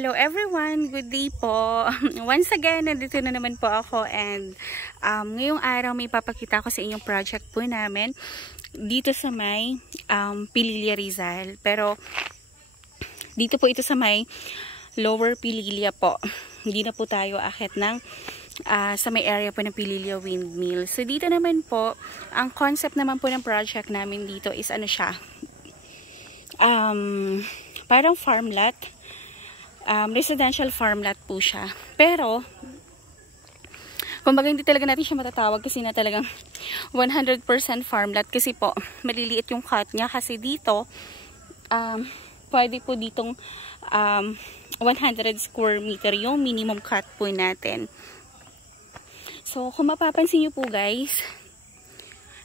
Hello everyone, good day po. Once again, nandito na naman po ako and ngayong araw may papakita ko sa inyong project po namin dito sa may Pililla Rizal. Pero dito po ito sa may Lower Pililla po. Hindi na po tayo akit ng sa may area po ng Pililla Windmill. So dito naman po, ang concept naman po ng project namin dito is ano siya? Parang farmlot. Residential farmlot po siya. Pero, kumbaga hindi talaga natin siya matatawag kasi na talagang 100% farmlot kasi po, maliliit yung cut niya kasi dito, pwede po ditong 100 square meter yung minimum cut po natin. So, kung mapapansin nyo po guys,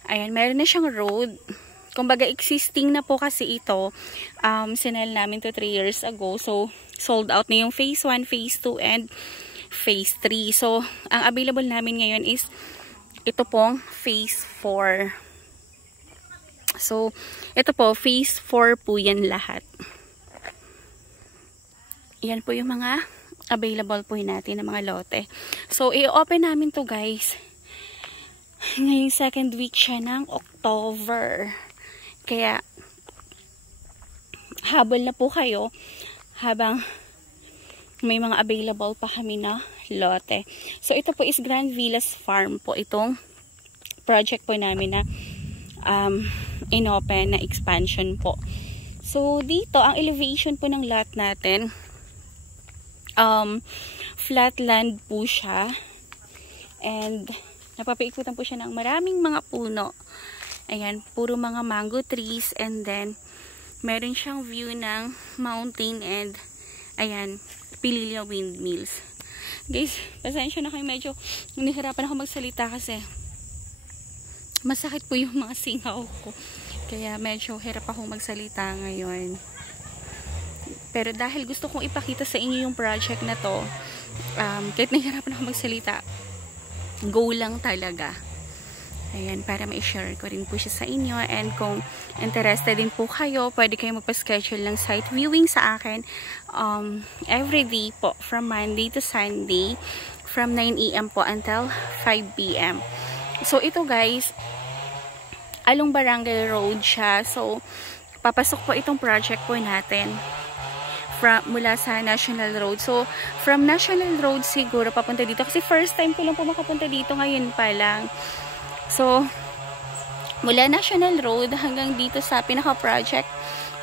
ayan, meron na siyang road. Kumbaga, existing na po kasi ito. Sinell namin to 3 years ago. So, sold out na yung phase 1, phase 2, and phase 3. So, ang available namin ngayon is ito pong phase 4. So, ito po, phase 4 po yan lahat. Yan po yung mga available po natin na mga lote. So, i-open namin to guys. Ngayong second week siya ng October. Kaya, habol na po kayo habang may mga available pa kami na lote. So, ito po is Grand Villas Farm po. Itong project po namin na in-open na expansion po. So, dito, ang elevation po ng lot natin, flat land po siya. And, napapaikutan po siya ng maraming mga puno. Ayan, puro mga mango trees, and then meron siyang view ng mountain and ayan, Pililla Windmills. Guys, pasensya na kayo, medyo nahihirapan ako magsalita kasi masakit po yung mga singaw ko. Kaya medyo hirap akong magsalita ngayon. Pero dahil gusto kong ipakita sa inyo yung project na to, kahit nahihirapan ako magsalita, go lang talaga. Ayan, para ma-share ko rin po siya sa inyo. And kung interested din po kayo, pwede kayo magpa-schedule ng site viewing sa akin everyday po, from Monday to Sunday, from 9 AM po until 5 PM. So, ito guys, Along Barangay Road siya. So, papasok po itong project po natin mula sa National Road. So, from National Road siguro papunta dito. Kasi first time ko lang po makapunta dito, ngayon pa lang. So, mula National Road hanggang dito sa pinaka-project,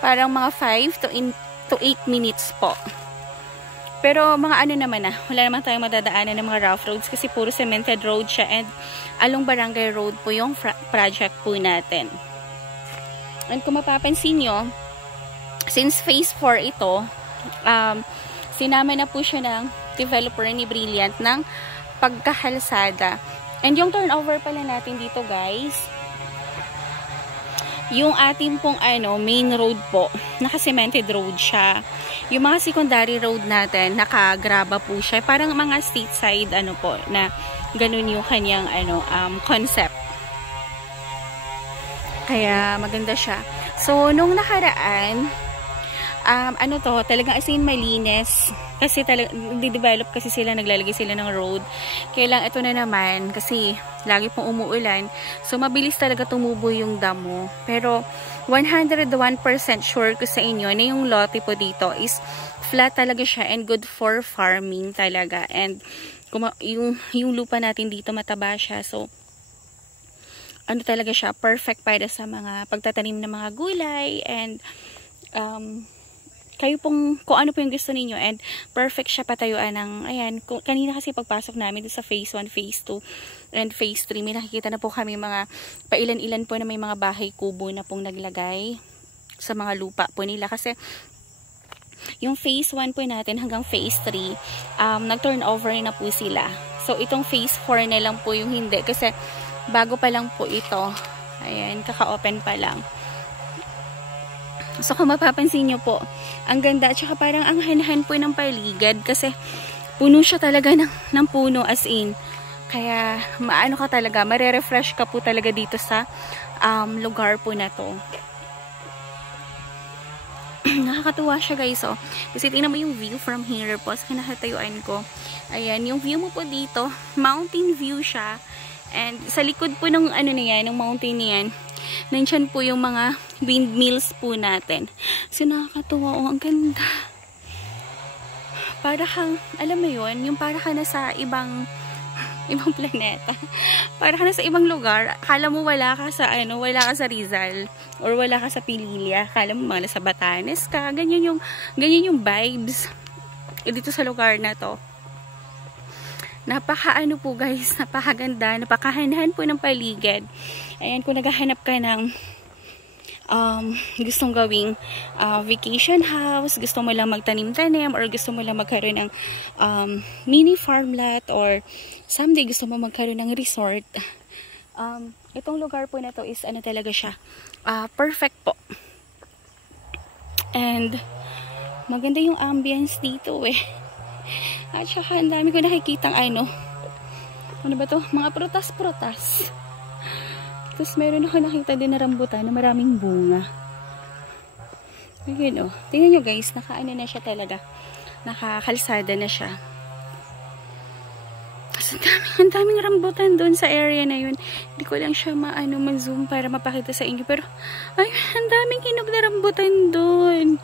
parang mga 5 to 8 minutes po. Pero mga ano naman wala naman tayong madadaanan ng mga rough roads kasi puro cemented road siya, and Along Barangay Road po yung project po natin. And kung mapapansin nyo, since phase 4 ito, sinama na po siya ng developer ni Brilliant ng pagkakalsada. And yung turnover pala natin dito guys, yung ating pong main road po, naka-cemented road siya. Yung mga secondary road natin, naka-graba po siya. Parang mga state side po, na ganun yung kanyang concept. Kaya maganda siya. So, nung nakaraan, talagang as in malinis. Kasi talagang di-develop kasi sila, naglalagay sila ng road. Kaya lang ito na naman, kasi lagi pong umuulan. So, mabilis talaga tumubo yung damo. Pero, 101% sure ko sa inyo na yung lote po dito is flat talaga siya and good for farming talaga. And, yung lupa natin dito mataba siya. So, talaga siya, perfect para sa mga pagtatanim ng mga gulay and kayo pong, kung ano po yung gusto ninyo, and perfect siya patayuan ng, ayan, kanina kasi pagpasok namin sa phase 1, phase 2, and phase 3, may nakikita na po kami mga, pailan-ilan po na may mga bahay kubo na pong naglagay sa mga lupa po nila, kasi yung phase 1 po natin hanggang phase 3, nag-turnover na po sila. So, itong phase 4 na lang po yung hindi, kasi bago pa lang po ito, ayan, kaka-open pa lang. So, kung mapapansin nyo po, ang ganda, at saka parang ang hanhan po ng paligid kasi puno siya talaga ng puno, as in. Kaya, maano ka talaga, marerefresh ka po talaga dito sa lugar po na to. nakakatuwa siya guys, oh. Kasi tingnan mo yung view from here po sa kinahatayuan ko. Ayan, yung view mo po dito, mountain view siya. And sa likod po ng ano na yan, ng mountain na yan, nandyan po yung mga windmills po natin. So nakakatuwa, oh, ang ganda. Para kang, alam mo yun, yung para ka na sa ibang planeta. Para ka na sa ibang lugar. Akala mo wala ka sa ano, wala ka sa Rizal or wala ka sa Pililla. Akala mo mga sa Batanes ka. Ganyan yung vibes dito sa lugar na to. Napaka-ano po guys, napakaganda, napakahanahan po ng paligid. Ayan, kung naghahanap ka ng gustong gawing vacation house, gusto mo lang magtanim-tanim, or gusto mo lang magkaroon ng mini farmlet, or someday gusto mo magkaroon ng resort, itong lugar po na to is ano talaga siya, perfect po. And maganda yung ambience dito eh. At saka ang dami ko nakikitang ano ba to? Mga prutas-prutas. Tapos meron ako nakita din na rambutan na maraming bunga. Ayun, oh. Tingnan nyo guys, nakaano na siya talaga. Nakakalsada na siya. Tapos ang daming rambutan doon sa area na yun. Hindi ko lang siya ma-zoom para mapakita sa inyo. Pero, ay, ang daming hinog na rambutan doon.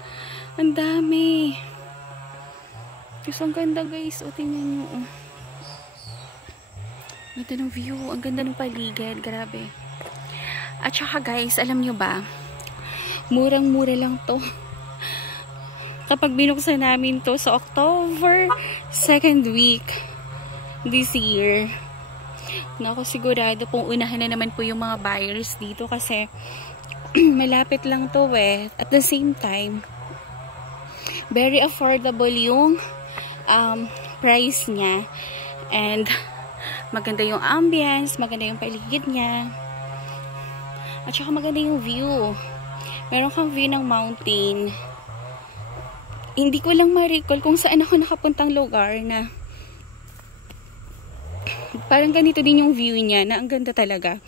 Ang dami. Tapos ang ganda guys. O, tingnan nyo. Oh. Ganda ng view. Ang ganda ng paligid. Grabe. At saka guys, alam nyo ba, murang-mura lang to. Kapag binuksan namin to sa October 2nd week this year, naku, sigurado pong unahan na naman po yung mga buyers dito kasi malapit lang to eh. At the same time, very affordable yung price niya. And maganda yung ambience, maganda yung paligid niya. At saka maganda yung view. Meron kang view ng mountain. Hindi ko lang ma-recall kung saan ako nakapuntang lugar na parang ganito din yung view niya, na ang ganda talaga.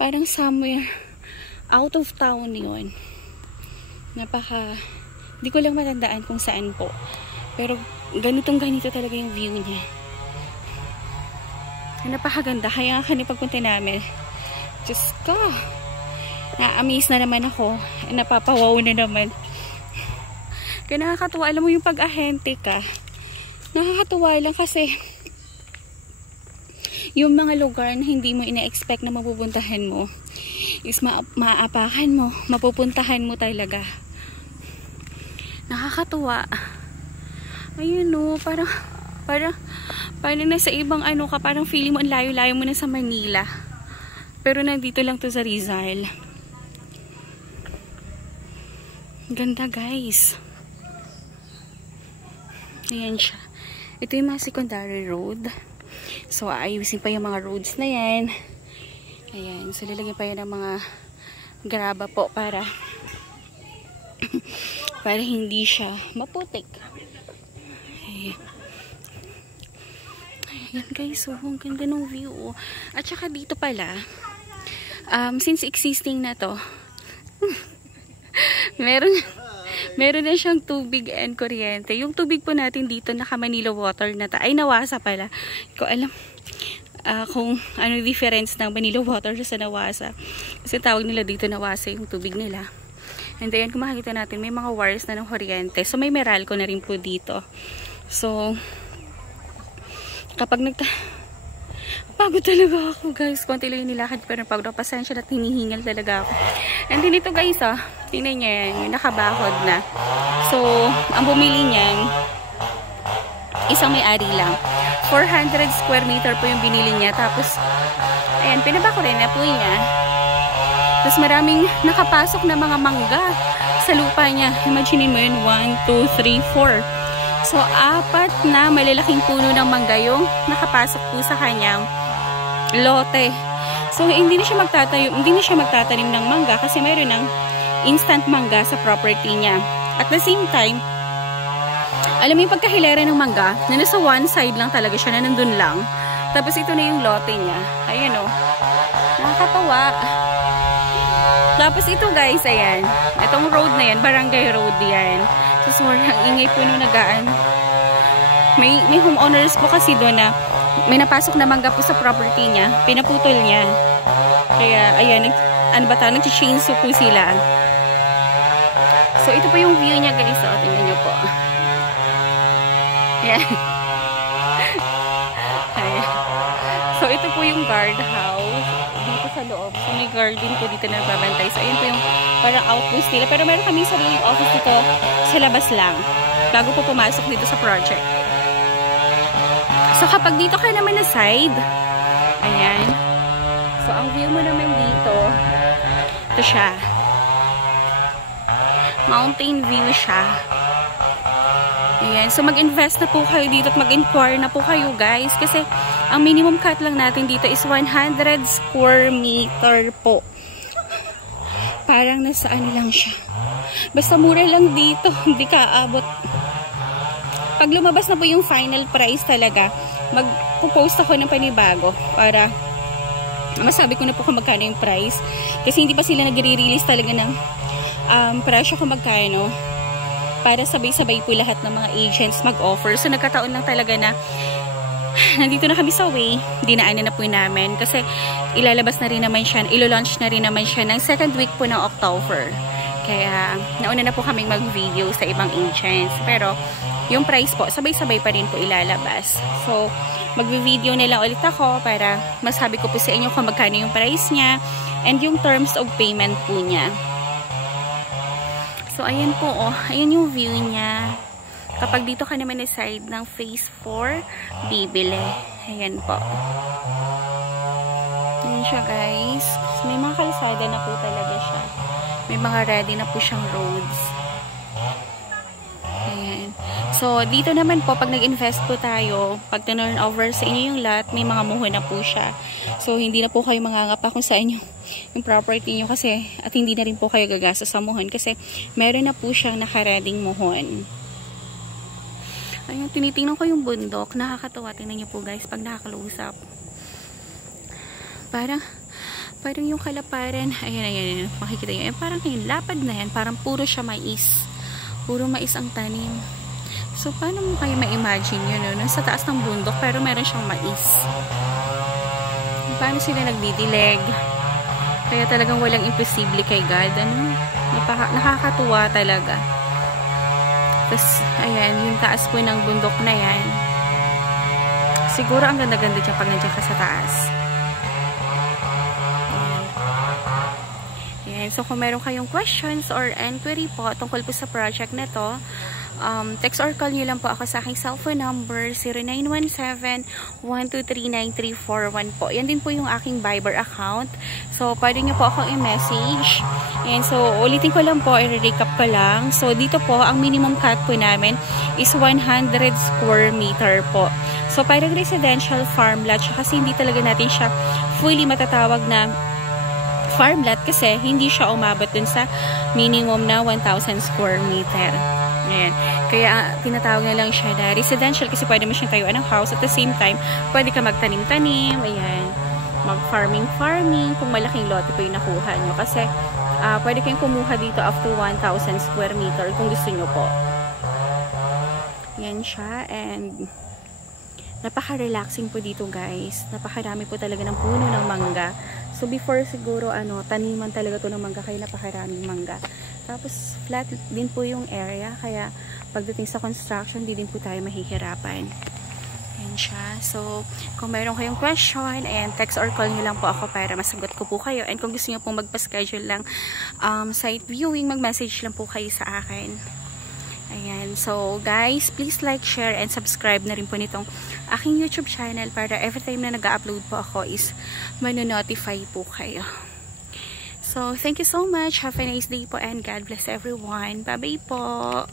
Parang somewhere out of town yun. Hindi ko lang matandaan kung saan po. Pero ganito talaga yung view niya. Napakaganda. Kaya nga kanina pagpunta namin, Diyos ko, na-amaze na naman ako. Napapawaw na naman. Kaya nakakatuwa. Alam mo yung pag-ahente ka, nakakatuwa lang kasi yung mga lugar na hindi mo ina-expect na mapupuntahan mo is maaapakan mo, mapupuntahan mo talaga. Nakakatuwa. Ayun o, parang nasa ibang ano ka, parang feeling mo ang layo-layo mo na sa Manila. Pero nandito lang to sa Rizal. Ganda guys. Ayan siya. Ito yung mga secondary road. So aayusin pa yung mga roads na yan. Ayan. So lalagyan pa yan ng mga graba po para hindi siya maputik. Ayan. Ayan guys. So ang ganda ng view. At saka dito pala, since existing na to, meron na siyang tubig and kuryente. Yung tubig po natin dito, naka Manila Water na ay Nawasa pala. Ko alam kung ano difference ng Manila Water sa Nawasa. Kasi tawag nila dito Nawasa yung tubig nila. And then kung makikita natin, may mga wires na ng kuryente. So may Meralco na rin po dito. So kapag pagod talaga ako guys. Konti lang yung nilakad pero pagod ako. Pasensya at hinihingal talaga ako. And then ito guys tingnan nyo yan. Yung nakabakod na. So ang bumili niyan, isang may-ari lang. 400 square meter po yung binili niya. Tapos ayan, pinabako rin na po niya. Tapos maraming nakapasok na mga mangga sa lupa niya. Imagine mo yun, 1, 2, 3, 4. So 4 na malalaking puno ng mangga yung nakapasok po sa kanyang lote. So hindi na siya magtatanim ng mangga kasi mayroon ng instant mangga sa property niya. At the same time, alam mo yung pagkahilera ng mangga na nasa one side lang talaga siya, na nandun lang. Tapos ito na yung lote niya. Ayan o. Nakakatawa. Tapos ito guys, ayan. Itong road na yan, barangay road yan. So sorry, ang ingay po nung nagaan. May homeowners po kasi doon na may napasok na mangga po sa property niya. Pinaputol niya. Kaya, ayan, nag-chainsaw po sila. So, ito po yung view niya guys. So, tingnan nyo po. Ayan. Ayan. So, ito po yung guardhouse. Dito sa loob. So, may garden po dito na nagbabantay. So, ayan po yung parang outpost nila. Pero meron kami sariling office dito sa labas lang. Bago po pumasok dito sa project. So, kapag dito ka naman na side, ayan. So, ang view mo naman dito, ito siya. Mountain view siya. Ayan. So, mag-invest na po kayo dito at mag-inquire na po kayo, guys. Kasi, ang minimum cut lang natin dito is 100 square meter po. Parang nasa ano lang siya. Basta mura lang dito. Hindi ka aabot. Pag lumabas na po yung final price talaga, mag-post ako ng panibago para masabi ko na po kung magkano yung price. Kasi hindi pa sila nagre-release talaga ng presyo kung magkano para sabay-sabay po lahat ng mga agents mag-offer. So nagkataon lang talaga na nandito na kami sa way, dinaanan na po namin kasi ilalabas na rin naman siya, ilo-launch na rin naman siya ng second week po ng October. Kaya nauna na po kaming mag-video sa ibang agents. Pero yung price po, sabay-sabay pa rin po ilalabas. So, mag-video na lang ulit ako para masabi ko po sa inyo kung magkano yung price niya and yung terms of payment po niya. So, ayan po, oh. Ayan yung view niya. Kapag dito ka naman na side ng phase 4, bibili. Ayan po. Ayan siya, guys. May mga kalsada na po talaga siya. May mga ready na po siyang roads. Ayan. So, dito naman po, pag nag-invest po tayo, pag turn over sa inyo yung lot, may mga muhon na po siya. So, hindi na po kayo mangangapa kung saan yung property nyo kasi, at hindi na rin po kayo gagasa sa muhon kasi meron na po siyang nakareding muhon. Ayun, tinitingnan ko yung bundok. Nakakatawa. Tingnan nyo po guys, pag nakaka-close up. Parang yung kalaparan, ayan, makikita nyo. Parang yung lapad na yan, parang puro siya mais. Puro mais ang tanim. So, paano mo kayo ma-imagine yun, no? Nasa taas ng bundok, pero meron siyang mais. Paano sila nagdidileg? Kaya talagang walang imposible kay God, ano? Nakakatuwa talaga. Tapos, ayan, yung taas po ng bundok na yan. Siguro ang ganda-ganda dyan pag nandiyan ka sa taas. Ayan. So, kung meron kayong questions or inquiry po tungkol po sa project na to, text or call nyo lang po ako sa aking cellphone number 0917-123-9341 po. Yan din po yung aking Viber account. So, pwede nyo po akong i-message. And so, ulitin ko lang po, i-recap ko lang. So, dito po, ang minimum cut po namin is 100 square meter po. So, parang residential farm lot siya kasi hindi talaga natin siya fully matatawag na farm lot kasi hindi siya umabot dun sa minimum na 1,000 square meter. Ayan. Kaya tinatawag na lang siya na residential kasi pwede mo siyang tayuan ng house at the same time pwede ka magtanim-tanim, ayan, mag-farming kung malaking lote po yung nakuha nyo kasi pwede kayong kumuha dito up to 1,000 square meter kung gusto nyo po. Yan siya and napaka-relaxing po dito guys. Napakarami po talaga ng puno ng mangga. So before siguro taniman talaga to ng mangga kaya napakaraming mangga. Tapos flat din po yung area kaya pagdating sa construction di din po tayo mahihirapan. Ayan siya. So kung mayroon kayong question, ayan, text or call nyo lang po ako para masagot ko po kayo. And kung gusto nyo pong magpa-schedule lang site viewing, mag-message lang po kayo sa akin. Ayan. So, guys, please like, share, and subscribe na rin po nitong aking YouTube channel para every time na nag-upload po ako is manonotify po kayo. So, thank you so much. Have a nice day po and God bless everyone. Bye-bye po.